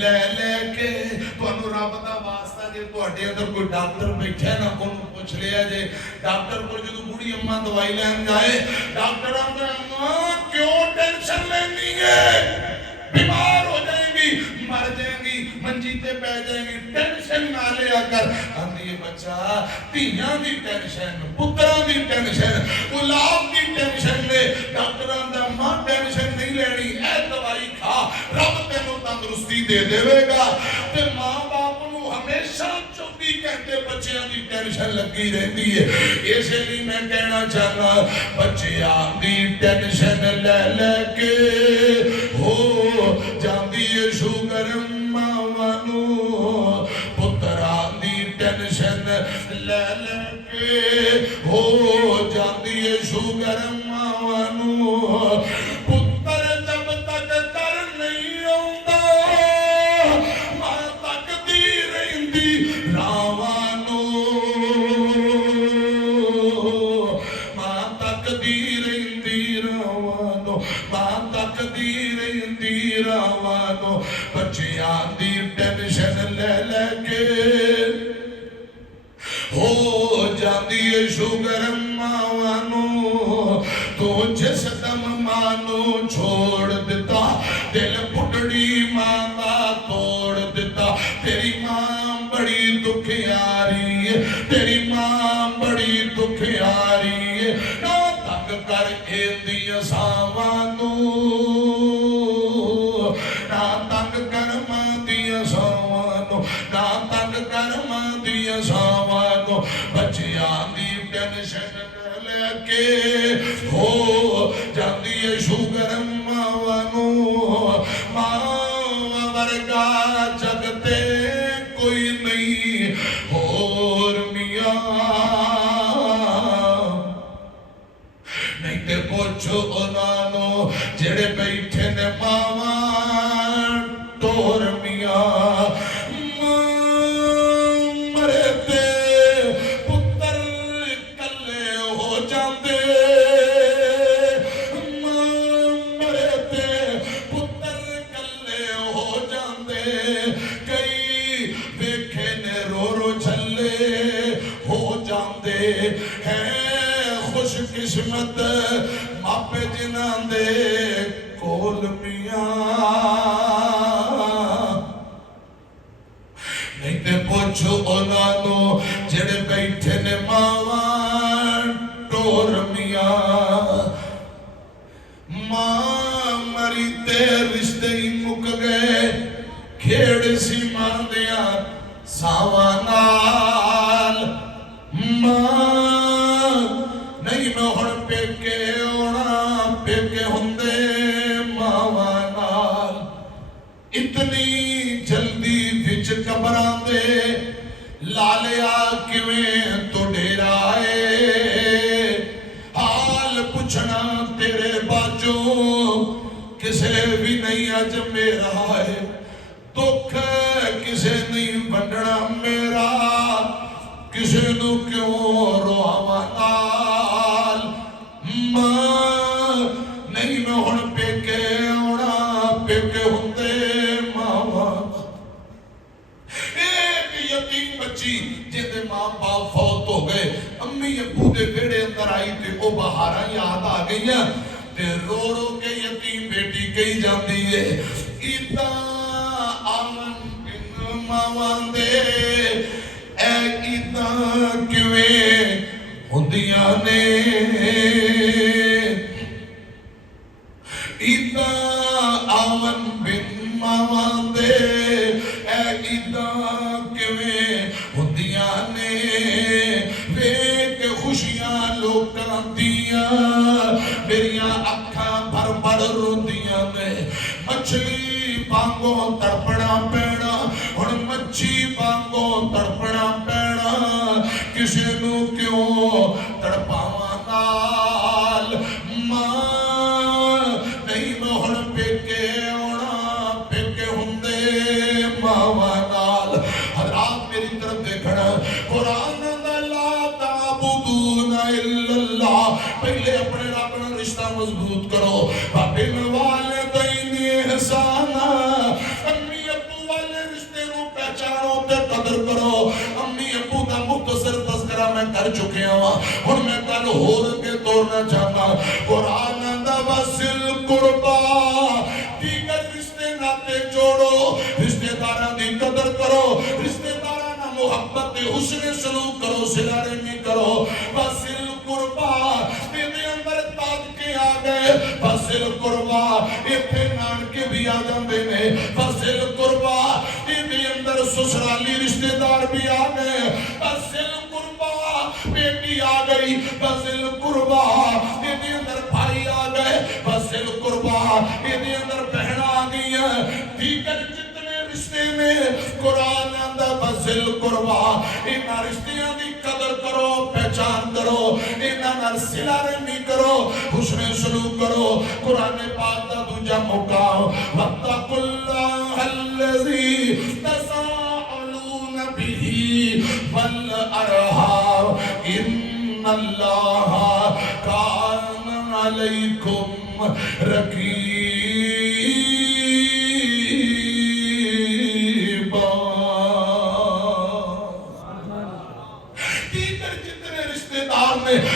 لے لے کے تانوں رب دا واسطہ جے تواڈے اندر کوئی ڈاکٹر بیٹھا نا اونوں پوچھ لیا جے ڈاکٹر کول جدوں بوڑھی اماں دوائی لین جائے ڈاکٹر آندا اماں کیوں ٹینشن لینی ہے بیمار ہو جائیں گی مر جائیں گی منجی تے پہ جائیں گی ٹینشن نہ لیا کر آندی ہے بچہ تیاں دی ٹینشن پتراں دی ٹینشن اولاد دی ٹینشن لے ڈاکٹر آندا ماں ٹینشن نہیں لینی اے دوائی کھا رب تینوں تندرستی دے دے گا تے ماں باپ نو ہمیشہ 24 گھنٹے بچیاں دی ٹینشن لگی رہتی ہے اسی لیے میں کہنا چاہنا بچیاں دی ٹینشن لے لے کے ہو جاندی ہے شوگر ماواں نو پتراں دی ٹینشن لے لے کے ہو جاندی ہے شوگر ماواں نو پتر جب تک کر نہیں آوندا ماں تک دی رہندی راواں نو ماں تک دی رہندی راواں نو ماں تک دی رہندی راواں نو بچیاں دی ٹینشن لے لے کے ہو جاندی ہے شوگر ماواں نو تو جس دم ماں نو چھوڑ دیتا دل پھٹڑی ماں دا توڑ دیتا تیری ماں بڑی دکھیاری ہے تیری ماں بڑی دکھیاری ہے نہ تنگ کر ایندیاں ساواں نو نہ تنگ کر ماں دیاں ساواں نو نہ تنگ کر ماں دیاں ساواں نو بچیاں دی ٹینشن لے کے ہو جاندی ہے شوگر ماواں نو ماواں ورگا جگ تے کوئی نہیں اور میاں نہیں تے پوچھو انہاں نو جڑے بیٹھے نے ماواں ٹور میاں مرے تے پتر کلے ہو جاندے مرے تے پتر کلے ہو جاندے کئی ویکھے نے رو رو چھلے ہو جاندے ہیں خوش قسمت ماپے جنہاں دے کول میاں نہیں تے پوچھو انہاں نو جڑے بیٹھے نے ماواں ٹور میاں ماں مری تے رشتے ہی مک گئے کھیڑ سی ماں دیاں ساواں نال ماں نہیں میں ہن پیکے آنا پیکے ہوندے ماواں نال اتنی جلدی وچ قبراں دے لالیا کیویں تو ڈیرائے حال پوچھنا تیرے باجو کسے بھی نہیں اج میرا ہے دکھ کسے نہیں بننا میرا کسے نو کیوں رواں نال ماں نہیں میں ہن پیکے آنا پیکے ہوندے ماواں ایک یتیم بچی جہدے ماں باپ فوت ہو گئے امی ابو دے بیڑے اندر آئی تے او بہاراں یاد آ گئیاں تے رو رو کے یتیم بیٹی کہی جاندی ہے ایتا آمن بن ماواں دے اے ایتا کیویں ہوندیاں نے ایتا آمن بن ماواں دے اے ایتا کیویں ہوندیاں نے ویکھ خوشیاں لوکاں دیاں میریاں اکھاں بھر بھر روندیاں نے مچھلی وانگوں تڑپنا پینا ہن مچھی وانگوں تڑپنا پینا کسے نو کیوں تڑپاواں نال ماں نہیں میں ہن پیکے آنا پیکے ہوندے ماواں نال حضرات میری طرف دیکھنا قرآن دا لا تعبدون الا اللہ پہلے اپنے رب نال رشتہ مضبوط کرو وبالوالدین احسانا امی چکے ہوں ہن میں گل ہور کے توڑنا چاہتا قرآن آندا وصل قربا دیگر رشتے ناتے جوڑو رشتے داراں دی قدر کرو رشتے داراں نال محبت حسن سلوک کرو صلہ رحمی کرو وصل قربا میرے اندر تادکے آ گئے وصل قربا ایتھے نانکے بھی آ جاندے نے وصل قربا میرے اندر سسرالی رشتے دار بھی آ گئے وصل قربا بیٹی آ گئی وصل قربا میرے اندر بھائی آ گئے وصل قربا میرے اندر بہن آ گئی دیگر جتنے رشتے میں قرآن آندا وصل قربا انہاں رشتیاں دی قدر کرو پہچان کرو انہاں نال صلہ رحمی کرو حسن سلوک کرو قرآن پاک دا دوجا موقع واتقوا اللہ الذی تساءلون به والارحام ان اللہ کان علیکم رقیبا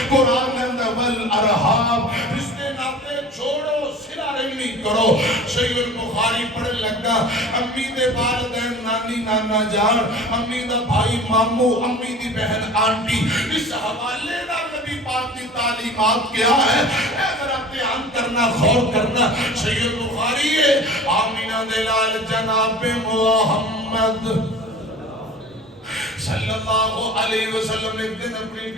قرآن میں والارحام رشتے ناتے چھوڑو صلہ رحمی کرو صحیح البخاری پڑھ لگا امی دے والدین نانی نانا جان امی دا بھائی مامو امی دی بہن آنٹی اس حوالے دا نبی پاک دی تعلیمات کیا ہے اے ذرا دھیان کرنا غور کرنا صحیح البخاری ہے آمینہ دلال جناب محمد صلی اللہ علیہ وسلم ایک دن اپنی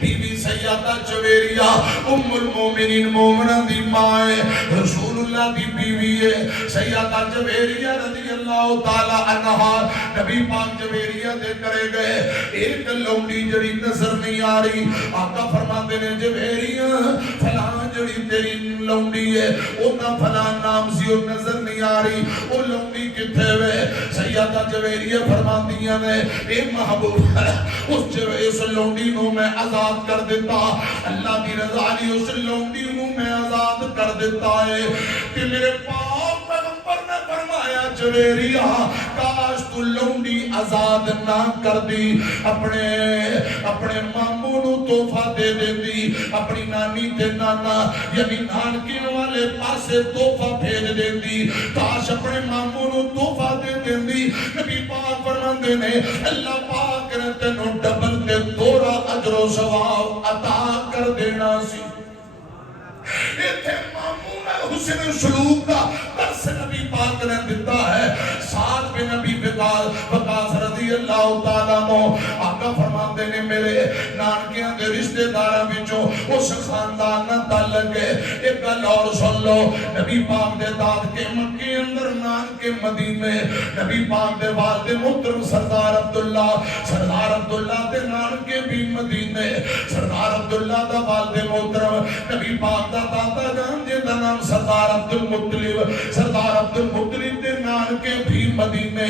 بی بی سیدہ جویریہ ام المومنین مومنہ دی ماں رسول اللہ دی بیوی ہے سیدہ جویریہ رضی اللہ تعالی عنہ نبی پاک جویریہ دے کرے گئے ایک لونڈی جڑی نظر نہیں آ رہی آقا فرماتے نے جویریہ فلاں جڑی تیری لونڈی ہے اونا فلاں نام سی اور نظر نہیں آ رہی او لونڈی کتھے ہوئے سیدہ جویریہ فرماندیاں نے اے محبوب ہے اس لونڈی نو میں آزاد کر دیتا اللہ کی رضا لی اس لونڈی نو میں آزاد کر دیتا ہے کہ میرے پاک پیغمبر نے فرمایا جویریہ کاش تو لونڈی آزاد نہ کر دی اپنے ماموں نو تحفہ دے دیتی اپنی نانی تے نانا یعنی نانکی والے پاسے تحفہ بھیج دیتی کاش اپنے ماموں نو تحفہ دے دیتی نبی پاک فرماندے نے اللہ پاک نے تینوں ڈبل تے دورا اجر و ثواب عطا کر دینا سی ایتھے مامون حسن سلوک کا درس نبی پاک نے دیتا ہے ساتھ میں نبی وقاص رضی اللہ تعالیٰ عنہ آقا فرماتے نے میرے نانکیاں دے رشتے داراں وچوں اس خاندان نہ تعلق ہے ایک گل اور سن لو نبی پاک دے داد کے مکے اندر نانکے مدینے نبی پاک دے والد محترم سردار عبداللہ دے نانکے بھی مدینے سردار عبداللہ دا والد محترم نبی پاک دا دادا جان جے دا نام سردار عبدالمطلب دے نانکے بھی مدینے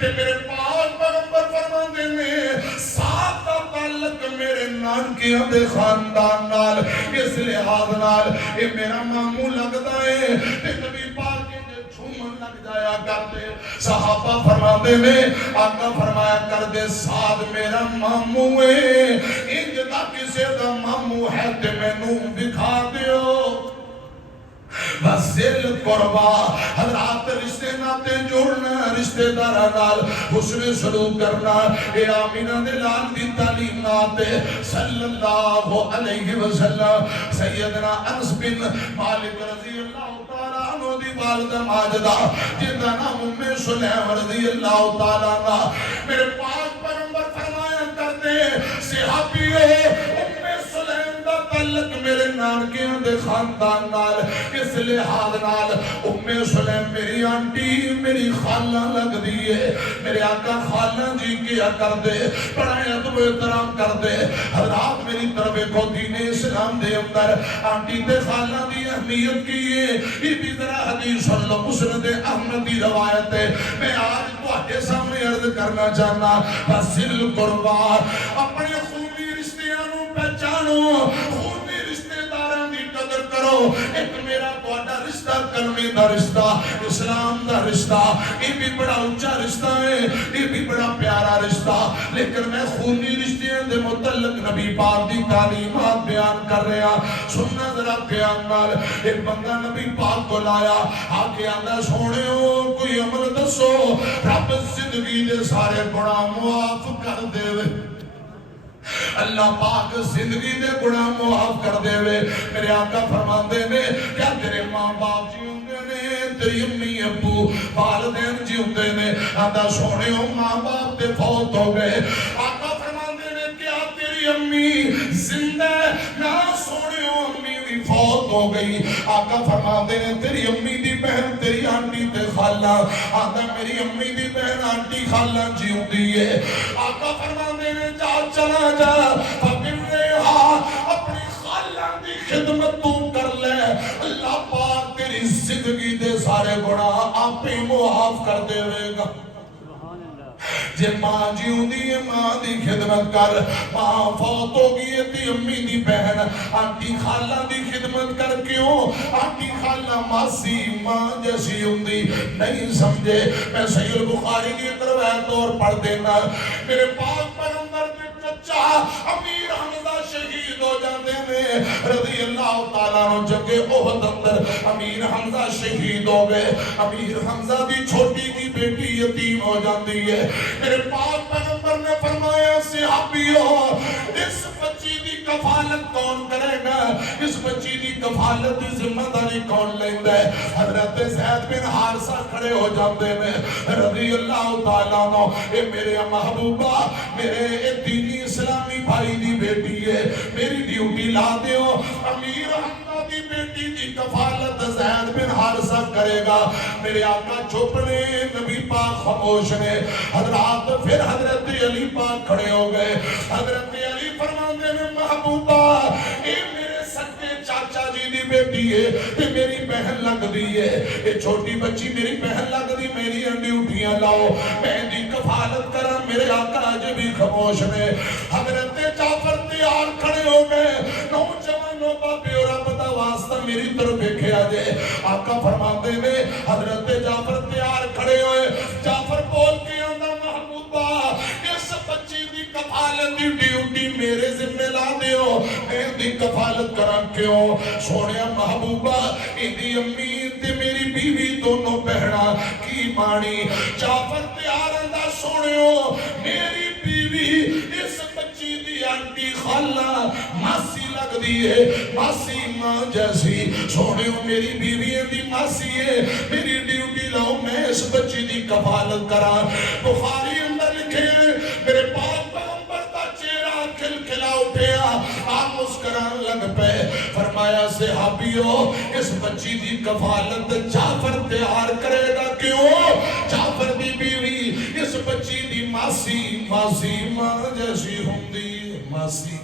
کہ میرے پاک پیغمبر فرماندے نے ساتھ دا تعلق میرے نانکے دے خاندان نال اس لحاظ نال اے میرا ماموں لگدا ہے تے نبی پاک کے جھومن لگ جایا کرتے صحابہ فرماندے نے آقا فرمایا کر دے ساتھ میرا ماموں ہے انج دا کسے دا ماموں ہے تے مینوں دکھا دیو وصل قربا حضرات رشتے ناتے جوڑنا رشتے دارانال حسن سلوک کرنا اے آمینہ دلال دی تعلیمات صلی اللہ علیہ وسلم سیدنا انس بن مالک رضی اللہ تعالیٰ عنہ دی والدہ ماجدہ جنہ نام ام سلیم رضی اللہ تعالیٰ عنہ میرے پاک پیغمبر فرمایا کرتے صحابی ام سلیم دا تعلق میرے نانکیاں دے خاندان نال اس لحاظ نال ام سلیم میری آنٹی میری خالہ لگ دیئے میرے آقا خالہ جی کیا کر دے بڑا ادب و احترام کر دے حضرات میری طرف کو دین اسلام دے اندر آنٹی تے خالہ دی اہمیت کیے یہ بھی ذرا حدیث سن لو مسند احمد دی روایت ہے میں آج تواڈے سامنے عرض کرنا چاہنا وصل قربا اپنے خونی رشتیاں نو پہچانو خونی رشتے داراں دی قدر کرو ایک میرا تہاڈا رشتہ کلمے دا رشتہ اسلام دا رشتہ یہ بھی بڑا اونچا رشتہ ہے یہ بھی بڑا پیارا رشتہ لیکن میں خونی رشتے دے متعلق نبی پاک دی تعلیمات بیان کر رہا سننا ذرا دھیان نال ایک بندہ نبی پاک کو لایا آ کے آندا سونےو کوئی عمل دسو رب زندگی دے سارے گناہ معاف کر دے اللہ پاک زندگی دے گناہ معاف کر دے وے میرے آقا فرماندے نے کیا تیرے ماں باپ جی ہوندے نے تیری امی ابو والدین جی ہوندے نے آندا سونےو ماں باپ تے فوت ہو گئے آقا فرماندے نے کیا تیری امی زندہ نہ سونےو امی بھی فوت ہو گئی آقا فرماندے نے تیری امی دی بہن تیری آنٹی تے خالہ آندا میری امی دی بہن آنٹی خالہ جی ہوندی ہے آقا فرماندے نے جا چلا جا اپنی خالہ دی خدمت تو کر لے اللہ پاک تیری زندگی دے سارے گناہ آپ ہی معاف کر دے گا جے ماں جی ہوندی ہے ماں دی خدمت کر ماں فوت ہو گئی ہے تی امی دی بہن آنٹی خالہ دی خدمت کر کیوں آنٹی خالہ ماسی ماں جیسی ہوندی نہیں سمجھے میں صحیح البخاری کی ایک روایت اور پڑھ دینا میرے پاک پیغمبر کے چچا امیر حمزہ شہید ہو جاندے نے رضی اللہ تعالیٰ عنہ جنگ احد اندر امیر حمزہ شہید ہو گئے امیر حمزہ دی چھوٹی کی بیٹی یتیم ہو جاندی ہے میرے پاک پیغمبر نے فرمایا صحابیوں اس بچی دی کفالت کون کرے گا اس بچی دی کفالت دی ذمہ داری کون لیندا ہے حضرت زید بن حارثہ کھڑے ہو جاندے نے رضی اللہ تعالیٰ عنہ اے میرے محبوبہ میرے دینی اسلامی بھائی دی بیٹی ہے میری ڈیوٹی لا دیو امیر حمزہ دی بیٹی دی کفالت زید بن حارثہ کرے گا میرے آقا چپ نے نبی پاک خاموش نے حضرات پھر حضرت علی پاک کھڑے ہو گئے حضرت علی فرماندے نے محبوبہ اے میرے سکے چاچا جی دی بیٹی ہے تے میری بہن لگ دی ہے اے چھوٹی بچی میری بہن لگ دی میری ڈیوٹیاں لاؤ میں دی کفالت کرا میرے آقا آج بھی خاموش نے حضرت جعفر تیار کھڑے ہو گئے نوجوانوں بابے اور رب دا واسطہ میری طرف دیکھے آجے آقا فرماندے نے حضرت جعفر تیار کھڑے ہوئے جعفر بول کے آندہ محبوبہ اس بچی دی کفالت دی ڈیوٹی میرے ذمہ لا دیو میں دی کفالت کرا کیوں سوڑیا محبوبہ ایدی امی تے میری بیوی دونوں بہنا کی مانی جعفر تیار آندہ سوڑیو میری بیوی اس بچی دی آنٹی خالہ ماسی لگ دی ہے ماسی ماں جیسی سوڑیو میری بیوی دی ماسی ہے میری ڈیوٹی لاؤ میں اس بچی دی کفالت کرا بخاری اندر لکھے میرے پاک پیغمبر دا چہرہ کھل کھلا اٹھیا آپ مسکران لگ پہ فرمایا صحابیو اس بچی دی کفالت جعفر تیار کرے گا کیوں جعفر دی بیوی اس بچی دی ماسی ماسی ماں جیسی ہوندی ماسی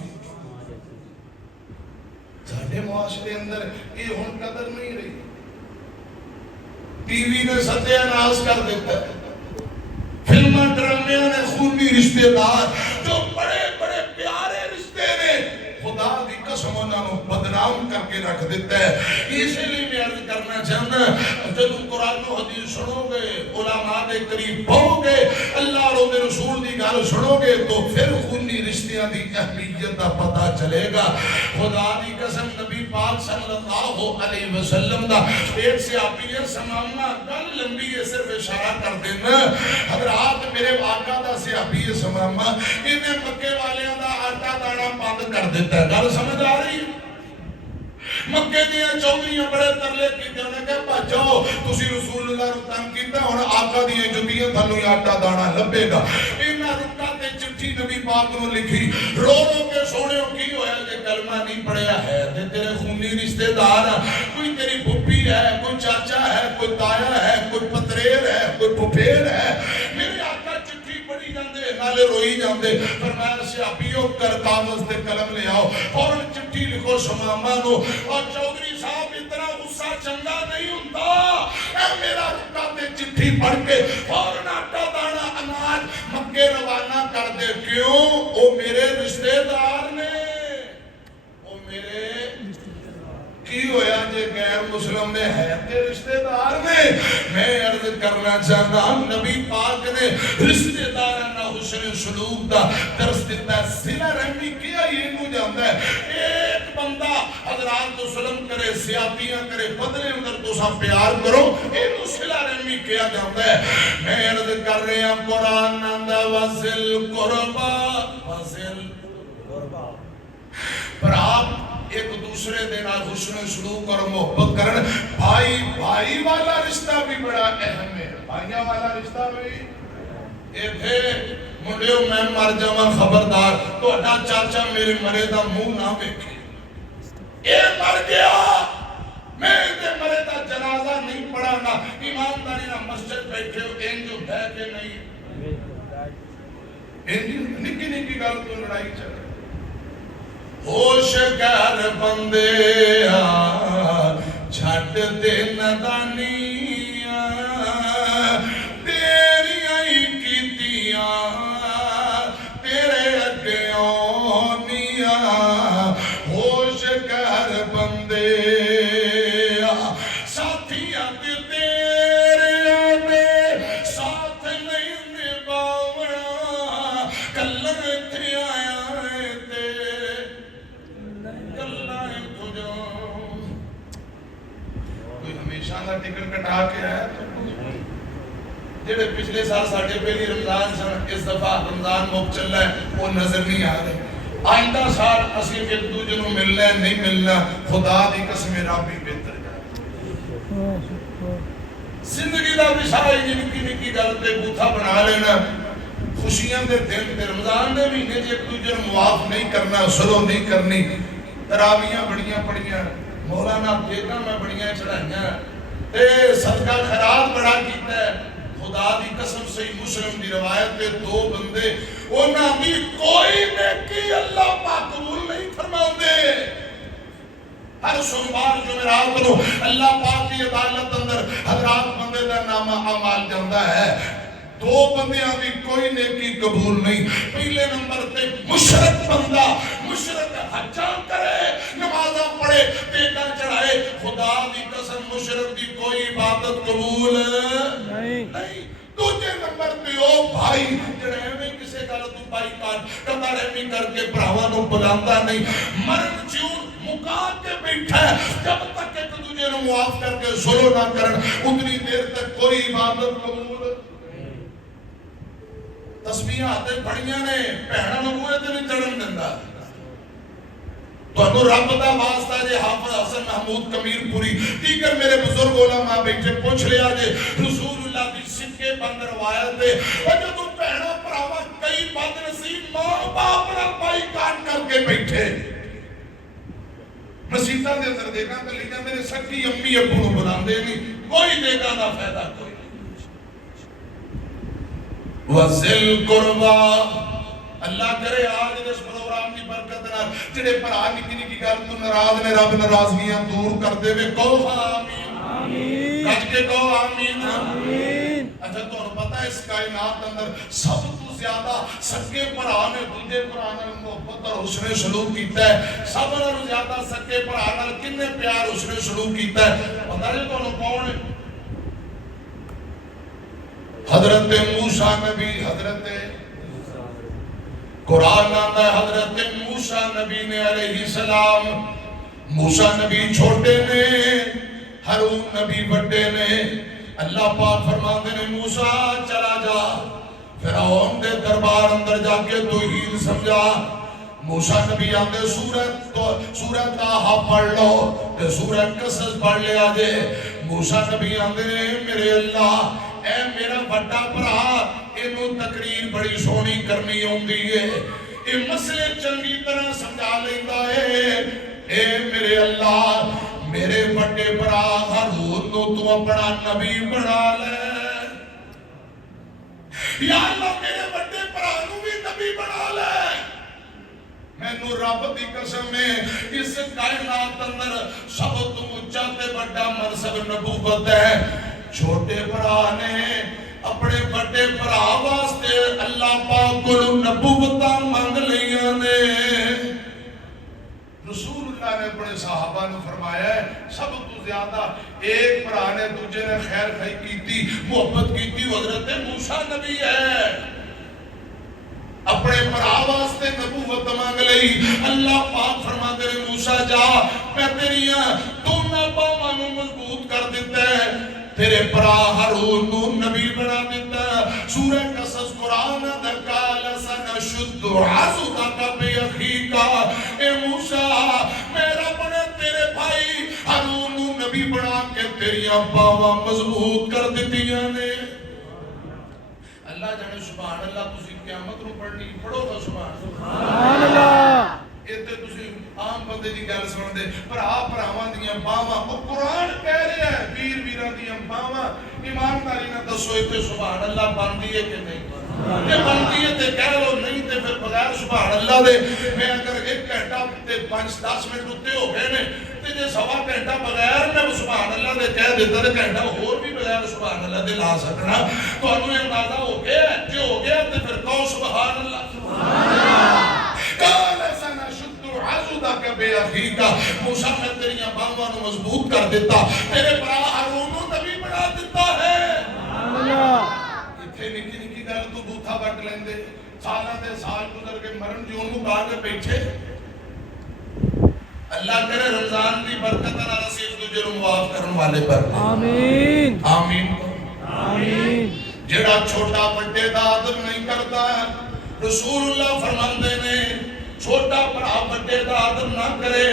ساڑھے معاشرے اندر یہ ہون قدر نہیں رہی ٹی وی نے ستیہ ناز کر دیتا ہے فلمہ ڈرامیاں نے خونی رشتے دار جو بڑے بڑے پیارے رشتے نے خدا دی قسم انہوں بدنام کر کے رکھ دیتا ہے اسی لیے میں عرض کرنا چاہنا جب قرآن و حدیث سنو گے علماء دے قریب ہو گے اللہ اور دے رسول دی گال سنو گے تو پھر خونی رشتیاں دی اہمیت دا پتہ چلے گا خدا دی قسم نبی پاک صلی اللہ علیہ وسلم دا ایک سے آپیہ سمامہ گل لمبی ہے صرف اشارہ کر دینا حضرات میرے آقا دا سے آپیہ سمامہ انہیں مکے والیاں دا آٹا دانا بند کر دیتا ہے گل سمجھ آ رہی ہے مکے دیا چودریاں بڑے ترلے کیتے انہیں کہا بچو تسی رسول اللہ رتان کیتا اور آقا دیا جدیاں تھنو آٹا دانا لبے گا انہاں رکا تے چٹھی نبی پاک نے لکھی رو رو کے سونے کی ہویا جے کلمہ نہیں پڑھیا ہے تے تیرے خونی رشتے دار کوئی تیری پھپھی ہے کوئی چاچا ہے کوئی تایا ہے کوئی پتریر ہے کوئی پھپھیر ہے میرے آقا چٹھی پڑھی جاندے نالے روئی جاندے فرمایا صحابیوں کر کاغذ تے قلم لے آؤ فوراً چٹھی لکھو سماما نو اور چودری صاحب اتنا غصہ چنگا نہیں ہوندا اے میرا رکا تے چٹھی پڑھ کے فوراً آٹا دانا اناج مکے روانہ کر دے کیوں او میرے رشتے دار نے او میرے کی ہویا جے غیر مسلم نے ہے تے رشتہ دار نے. میں عرض کرنا چاہتا ہوں نبی پاک نے رشتہ داراں حسن سلوک دا درس دیتا ہے. صلہ رحمی کیا یہ نو جاندا ہے. ایک بندہ حضرات تو ظلم کرے زیادتیاں کرے بدلے اندر تو سب پیار کرو یہ صلہ رحمی کیا جاندا ہے. میں عرض کر رہا ہوں قرآن ناندا وذل قربا وذل قربا پر آپ ایک دوسرے دے نال حسن سلوک اور محبت کرن. بھائی بھائی والا رشتہ بھی بڑا اہم ہے. بھائیاں والا رشتہ بھی اے تھے منڈیو میں مر جاواں خبردار تہاڈا چاچا میرے مرے دا منہ نہ ویکھے. اے مر گیا میں تے مرے دا جنازہ نہیں پڑھا گا. ایمانداری نال مسجد بیٹھے ہو انج ہے کہ نہیں انج نکی نکی گل تو لڑائی چل رہی. ہوش کر بندے چھٹ دے ندانیاں تیریاں ہی کیتیاں تیرے اگے آنیاں. ہوش کر بندے ساتھیاں تے تیرے میں ساتھ نہیں نبھاونا. کلہ اتھے آیا ٹکٹ کٹا کے آیا جڑے پچھلے سال ساڑھے پہلی رمضان سن اس دفعہ رمضان مک چل رہا ہے وہ نظر نہیں آ رہے. آئندہ سال اسی ایک دوجے نو ملنا ہے نہیں ملنا خدا دی قسم رب ہی بہتر جائے. زندگی دا وشا ہی نکی نکی گل تے بوتھا بنا لینا. خوشیاں دے دن تے رمضان دے مہینے چ ایک دوجے نو معاف نہیں کرنا سلو نہیں کرنی. تراویاں بڑیاں پڑیاں مولانا دیکھنا میں بڑیاں چڑھائیاں تے صدقہ خیرات بڑا کیتا ہے. خدا دی قسم صحیح مسلم دی روایت تے دو بندے انہاں دی کوئی نیکی اللہ پاک قبول نہیں فرماندے. ہر سوموار جمعرات نو اللہ پاک کی عدالت اندر حضرات بندے دا نام اعمال جاندا ہے. دو بندیاں دی کوئی نیکی قبول نہیں. پہلے نمبر تے مشرک بندہ مشرک حجاں کرے نمازاں پڑھے ٹیکاں چڑھائے خدا دی قسم مشرک دی کوئی عبادت قبول نہیں. دوسرے نمبر پہ او بھائی جڑے میں کسے گل تو بھائی کتا رحمی کر کے بھراواں نو بلاندا نہیں. مرن جیون مکا کے بیٹھا ہے جب تک ایک دوجے نو معاف کر کے ظلم نہ کرن اتنی دیر تک کوئی عبادت قبول. تسبیحاں ہاتھ پڑھیاں نے بہناں نو منہ تے نہیں چڑھن دیندا. تو رب دا واسطہ جے حافظ حسن محمود کمیر پوری دیگر میرے بزرگ علماء بیٹھے پوچھ لیا جے رسول اللہ دی سکے بند روایت ہے اور جو تم بہنوں پراواں کئی بد نصیب ماں باپ نال بائی کاٹ کر کے بیٹھے مسیطہ دے اندر دیکھا کہ لیکن میرے سکی امی ابو نو بلاندے نہیں کوئی دیکھا دا فائدہ کوئی نہیں. وَذِلْ قُرْبَا اللہ کرے آج اس پروگرام کی برکت نہ جڑے پرا نکی نکی گل تو ناراض نے رب ناراضگیاں دور کر دے وے کہو آمین آمین کج کے کہو آمین آمین. اچھا تو پتہ ہے اس کائنات اندر سب تو زیادہ سکے پرا نے دوجے پرا نال محبت اور حسن سلوک کیتا ہے. سب نالوں زیادہ سکے پرا نال کنے پیار حسن سلوک کیتا ہے. پتہ ہے تو کون ہے؟ حضرت موسیٰ نبی. حضرت قرآن آتا ہے حضرت موسیٰ نبی نے علیہ السلام. موسیٰ نبی چھوٹے نے ہارون نبی بڑے نے. اللہ پاک فرماتے نے موسیٰ چلا جا فرعون دے دربار اندر جا کے توحید سمجھا. موسیٰ نبی آتے سورہ طٰہٰ پڑھ لو تے سورہ قصص پڑھ لیا جے. موسیٰ نبی آتے میرے اللہ اے میرا بڑا بھرا انہوں تقریر بڑی سونی کرنی ہوندی ہے اے مسئلے چنگی طرح سمجھا لیندہ ہے. اے میرے اللہ میرے بڑے بھرا ہارون نو تو اپنا نبی بنا لے. یا اللہ میرے بڑے بھرا نو بھی نبی بنا لے. میں نو رب دی قسم میں اس کائنات اندر سب تو اونچا تے بڑا منصب نبوت ہے. چھوٹے بھرا نے اپنے بڑے بھرا واسطے اللہ پاک کو نبوتاں مانگ لیاں نے. رسول اللہ نے اپنے صحابہ صحابہ نے فرمایا ہے سب تو زیادہ ایک بھرا نے دوجے نے خیر خائی کیتی محبت کیتی حضرت موسیٰ نبی ہے اپنے بھرا واسطے نبوت مانگ لئی اللہ پاک فرما دے موسیٰ جا میں تیری دونوں باواں نوں مضبوط کر دیتا ہے تیرے بھرا ہارون نوں نبی بنا دیتا ہے سورہ قصص قرآن دا قال سنشد عضدک باخیک اے موسیٰ میرا بنے تیرے بھائی ہارون نوں نبی بنا کے تیری باواں مضبوط کر دیتیاں نے اللہ جانے سبحان اللہ تسی قیامت نوں پڑھنی پڑھو گا سبحان اللہ ایتھے تسی عام بندے دی گل سن دے بھراواں دیاں باواں او قرآن کہہ رہا ہے ویر ویراں دیاں باواں ایمانداری نال دسو ایتھے سبحان اللہ بندی ہے کہ نہیں تے بندی ہے تے کہہ لو نہیں تے پھر بغیر سبحان اللہ دے میں اگر 1 گھنٹہ تے 5-10 منٹ اتے ہو گئے نے تے جے سوا گھنٹہ بغیر میں سبحان اللہ دے کہہ دیتا تے گھنٹہ اور بھی بغیر سبحان اللہ دے لا سکنا تانوں اندازہ ہو گیا جے ہو گیا تے پھر کہو سبحان اللہ سبحان اللہ قال سنشد عضدک باخیک موسیٰ میں تیری باواں نوں مضبوط کر دیتا تیرے بھرا ہارون نوں نبی بنا دیتا ہے سبحان اللہ ایتھے نکی نکی گل تو بوتھا وٹ لیندے سالاں دے سال گزر کے مرن جون نوں پا کے بیٹھے اللہ کرے رمضان دی برکت نال اسی ایک دوجے نوں معاف کرن والے پر آمین آمین آمین جڑا چھوٹا بڑے دا ادب نہیں کرتا رسول اللہ فرماندے نے چھوٹا بڑا بڑے دا ادب نہ کرے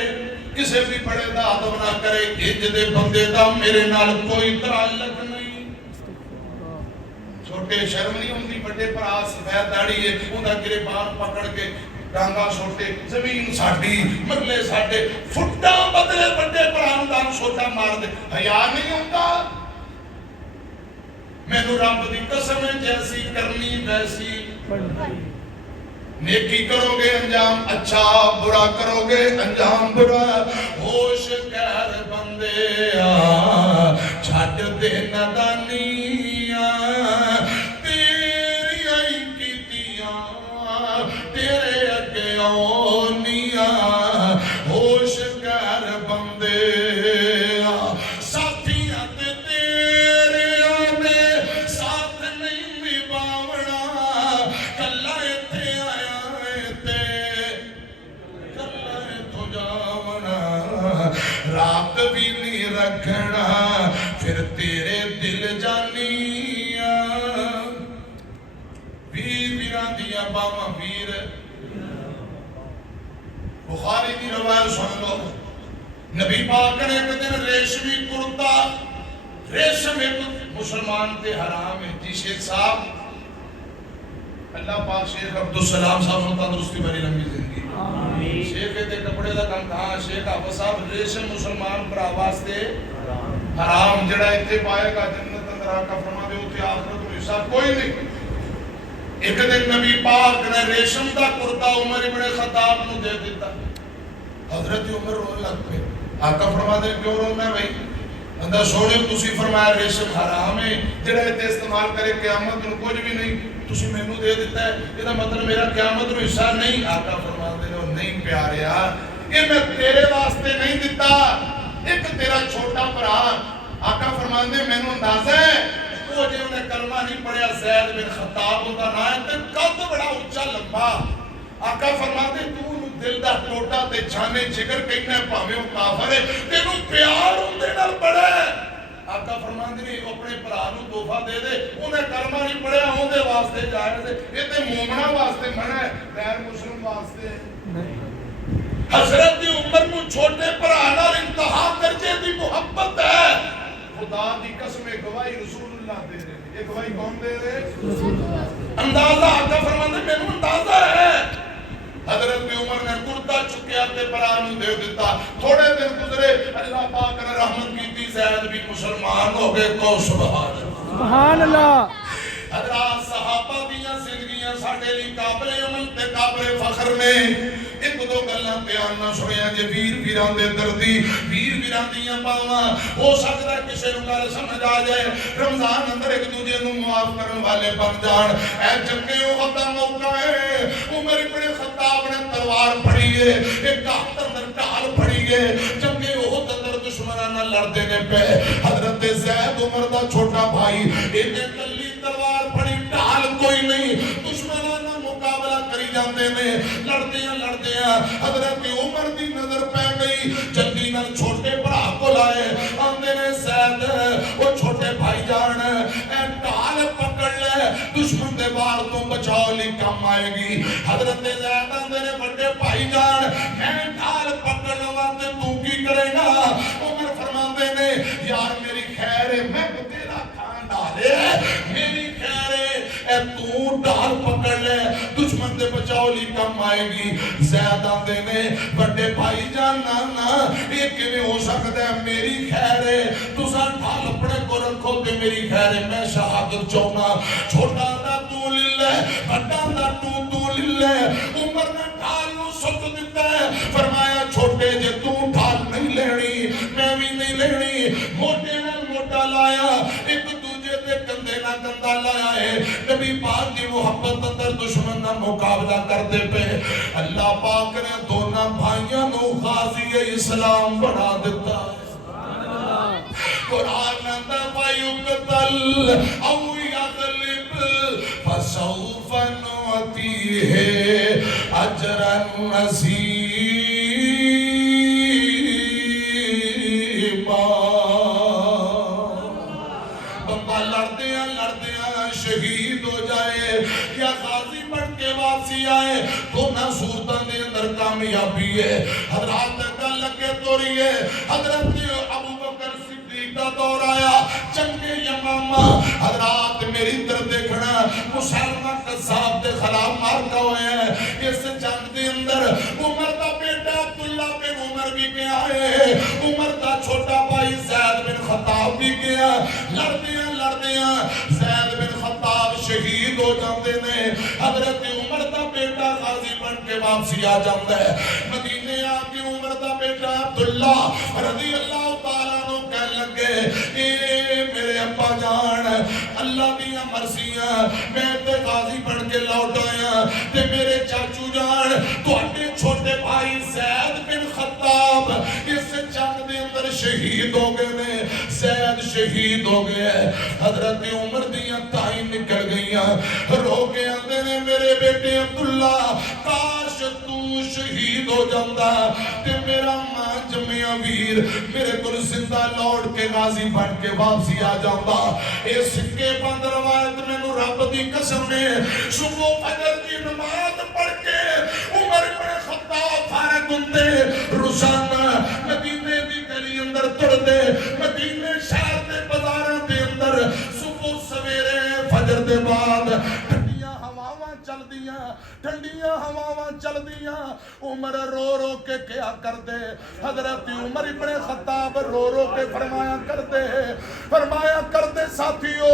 کسے بھی بڑے دا ادب نہ کرے انج دے بندے دا میرے نال کوئی تعلق نہیں چھوٹے شرم نہیں ہوندی بڑے بھرا سفید داڑھی ہے اوندا گریبان پکڑ کے ڈانگا چھوٹے زمین ساڈی مرلے ساڈے فٹاں بدلے بڑے بھرا دا چھوٹا مار دے حیا نہیں ہوندا مینوں رب دی قسم ہے جیسی کرنی ویسی نیکی کرو گے انجام اچھا برا کرو گے انجام برا ہوش کر بندے چھٹ دے نادانیاں تیری آئی کیتیاں تیرے اگے آنیاں ہوش کر بندے ساتھیاں تے تیرے آنے ساتھ نہیں نبھاونا کلا ایتھے رات بھی نہیں رکھنا پھر تیرے دل جانیاں ویر ویراں دیاں باواں ویر بخاری دی روایت سن لو نبی پاک نے ایک دن ریشمی کرتا ریشم ایک مسلمان تے حرام ہے جی شیخ صاحب اللہ پاک شیخ عبدالسلام صاحب نے تندرستی بھری لمبی زندگی شیخ تے کپڑے دا کام تھا شیخ حافظ صاحب ریشم مسلمان پر واسطے حرام جڑا ایتھے پائے گا جنت اندر آقا فرما دے اوتھے آخرت میں حساب کوئی نہیں ایک دن نبی پاک نے ریشم دا کرتا عمر ابن خطاب نو دے دیتا حضرت عمر رونے لگ پے آقا فرما دے کیوں رونا ہے بھائی اندر سونے تسی فرمایا ریشم حرام ہے جڑا ایتھے استعمال کرے قیامت نو کچھ بھی نہیں تسی مینوں دے دیتا ہے یہ مطلب میرا قیامت نو حصہ نہیں آقا فرما دے نہیں پیاریا یہ میں تیرے واسطے نہیں دیتا ایک تیرا چھوٹا بھرا آقا فرماندے مینوں اندازہ ہے وہ جے انہیں کلمہ نہیں پڑھیا زید بن خطاب ہوتا نہ ہے تے قد بڑا اونچا لمبا آقا فرماندے تو دل دا ٹوٹا تے جانے جگر کہنا پاویں کافر ہے تینوں پیار ہوندے نال بڑا ہے آقا فرماندے نے اپنے بھرا نوں تحفہ دے دے انہیں کلمہ نہیں پڑھیا اوندا واسطے جائز ہے یہ تے مومنا واسطے منع ہے غیر مسلم واسطے حضرت عمر کو چھوٹے بھرا نال انتہا درجے دی محبت ہے خدا دی قسم گواہی رسول اللہ دے رہے ہیں یہ گواہی کون دے رہے اندازہ آقا فرماندے مینوں اندازہ ہے حضرت عمر نے کرتا چکیا تے بھرا نوں دے دیتا تھوڑے دن گزرے اللہ پاک نے رحمت کیتی زید بھی مسلمان ہو گئے کو سبحان اللہ سبحان اللہ حضرات صحابہ دیاں زندگیاں ساڈے لئی قابل عمل تے قابل فخر نے ایک دو گلاں بیان نہ سنیا جے ویر ویراں دے دردی ویر ویراں دیاں باواں ہو سکدا ہے کسے نوں گل سمجھ آ جائے رمضان اندر ایک دوجے نوں معاف کرن والے بن جان اے جنگے احد دا موقع ہے عمر ابن خطاب نے تلوار پھڑی ہے ایک ہاتھ اندر ڈھال پھڑی ہے جنگے نال لڑدے نے پے حضرت زید عمر دا چھوٹا بھائی اینے کلی تلوار پھڑی ڈھال کوئی نہیں دشمناں نال مقابلہ کری جاندے نے لڑدیاں حضرت عمر دی نظر پہ گئی جلدی نال چھوٹے بھرا کو لائے آندے نے زید وہ چھوٹے بھائی جان اے ڈھال پکڑ لے دشمن دے وار تو بچاؤ لی کم آئے گی حضرت زید آندے نے بڑے بھائی جان میں ڈھال پکڑ لوں تے تو کی کرے گا عمر فرماندے نے یار میری خیر ہے میں تیرا کھان ڈالے میری خیر ہے اے تو ڈھال پکڑ لے دشمن دے بچاؤ لی کم آئے گی زید آندے نے بڑے بھائی جان نا یہ کیویں ہو سکتا ہے میری خیر ہے تساں ڈھال اپنے کو رکھو کہ میری خیر ہے میں شہادت چاہنا چھوٹا دا تو للہ بڑا دا تو للہ عمر نے ڈھال نو سٹ دیتا ہے فرمایا چھوٹے جے تو ڈھال نہیں لینی میں بھی نہیں لینی موٹے نال موٹا لایا ایک دوجے دے کندھے نال کندھا لایا ہے نبی پاک دی محبت اندر دشمن نال مقابلہ کرتے پے اللہ پاک نے دونوں بھائیاں نو غازی اسلام بنا دیتا ہے قرآن اندر فَيُقْتَلْ اَوْ يَغْلِبْ فَسَوْفَ نُعْتِيهِ أَجْرًا عَظِيمًا بندہ لڑدیاں شہید ہو جائے یا غازی بن کے واپسی آئے دونوں صورتوں کے اندر کامیابی ہے حضرات گل لگے تو رہی ہے حضرت ابو بکر صدیق کا دور آیا جنگ یمامہ حضرات میری طرف دیکھنا مسلمہ قذاب دے خلاف مارکا ہوئے ہیں اس جنگ دے اندر عمر دا بیٹا عبداللہ بن عمر بھی گیا ہے عمر دا چھوٹا بھائی زید بن خطاب بھی گیا لڑدیاں زید بن خطاب شہید ہو جاندے نے حضرت عمر دا بیٹا غازی بن کے واپسی آ جاندہ ہے مدینے آ کے عمر دا بیٹا عبداللہ رضی اللہ تعالیٰ نو کہہ لگے اے میرے ابا جان اللہ دیا مرضیاں میں تے غازی بن کے لوٹ آیا تے میرے چاچو جان تو اپنے چھوٹے بھائی زید بن خطاب اس جنگ دے اندر شہید ہو گئے نے زید شہید ہو گئے حضرت عمر دیاں تائیں نکل گئیاں رو کے آندے نے میرے بیٹے عبداللہ کاش تو شہید ہو جاندہ تے میرا ماں جمعیہ ویر میرے کل زندہ لوٹ کے غازی بن کے واپسی آ جاندہ اے سکے بند روایت میں نو رب دی قسم میں صبح فجر کی نماز پڑھ کے عمر بن خطاب فارغ ہوندے روزانہ مدینے دی گلی اندر تڑ دے مدینے شہر دے بازاراں دے اندر صبح سویرے فجر دے بعد ٹھنڈیاں ہواواں چل دیاں عمر رو رو کے کیا کر دے حضرت عمر ابن خطاب رو رو کے فرمایا کر دے ساتھیو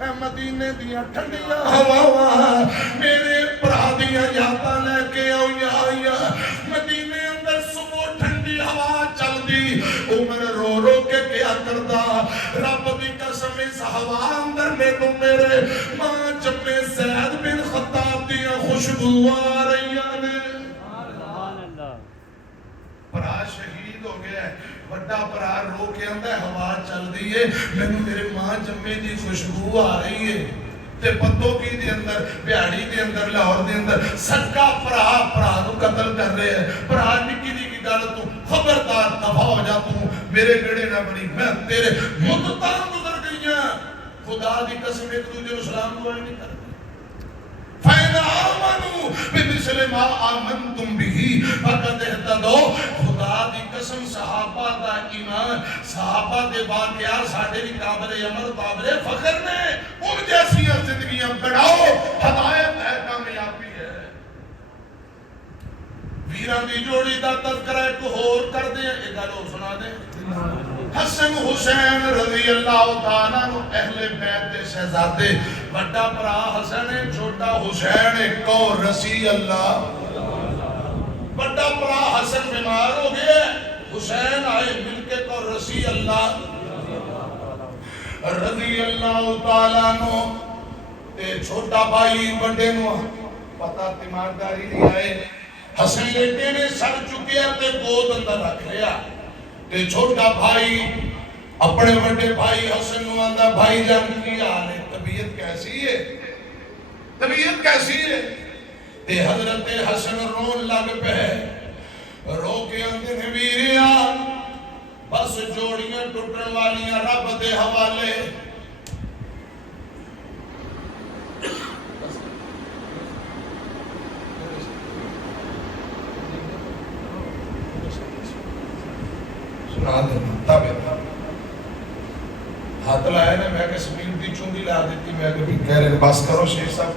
اے مدینے دیاں ٹھنڈیاں ہواواں میرے برا دیاں یاداں لے کے آئیاں مدینے اندر صبح ٹھنڈی ہوا چل دی عمر رو رو کے کیا کردا رب دی قسم اس ہوا اندر میں تو میرے ماں جب زید بن خطاب دیاں خوشبو آ رہیاں نے پرا شہید ہو گیا ہے وڈا پرا رو کے اندر ہوا چل دی ہے میں میرے ماں جمعے دی خوشبو آ رہی ہے تے پتوں کی دے اندر بیاڑی دے اندر لاہور دے اندر سکا پرا نو قتل کر رہے ہیں پرا نکی دی کی گل تو خبردار دفع ہو جا تو میرے گڑے نہ بنی میں تیرے مدتاں گزر گئیاں خدا دی قسم ایک دوجے کو سلام دعائیں نہیں کر فَإِنْ آمَنُوا بِمِثْلِ مَا آمَنْتُمْ بِهِ فَقَدْ اهْتَدَوْا خدا دی قسم صحابہ دا ایمان صحابہ دے واقعہ ساڈے بھی قابل عمل قابل فخر نے ان جیسیاں زندگیاں بڑھاؤ ہدایت ہے کامیابی ہے ویران دی جوڑی دا تذکرہ ایک ہور کر دیں ایک گالو سنا دیں حسن حسین رضی اللہ تعالیٰ نو اہل بیت دے شہزادے بڑا پرا حسن چھوٹا حسین ایک اور رسی اللہ بڑا پرا حسن بیمار ہو گئے حسین آئے مل کے کو رسی اللہ رضی اللہ تعالیٰ نو چھوٹا بھائی بڑے نو پتہ تیمارداری نہیں آئے حسن لیٹے نے سر چکے تے گود اندر رکھ لیا تے چھوٹا بھائی اپنے بڑے بھائی حسن نو آندا بھائی جان کی حال ہے، طبیعت کیسی ہے، طبیعت کیسی ہے؟ تے حضرت حسن رون لگ پہ، رو کے اندے نے ویریا بس جوڑیاں ٹوٹن والیاں رب دے حوالے۔ سنا دینا تابع ہاتھ لائے نے میں کہ سپیڈ دی چونگی لا دیتی، میں کہ بھی کہہ رہے بس کرو شیخ صاحب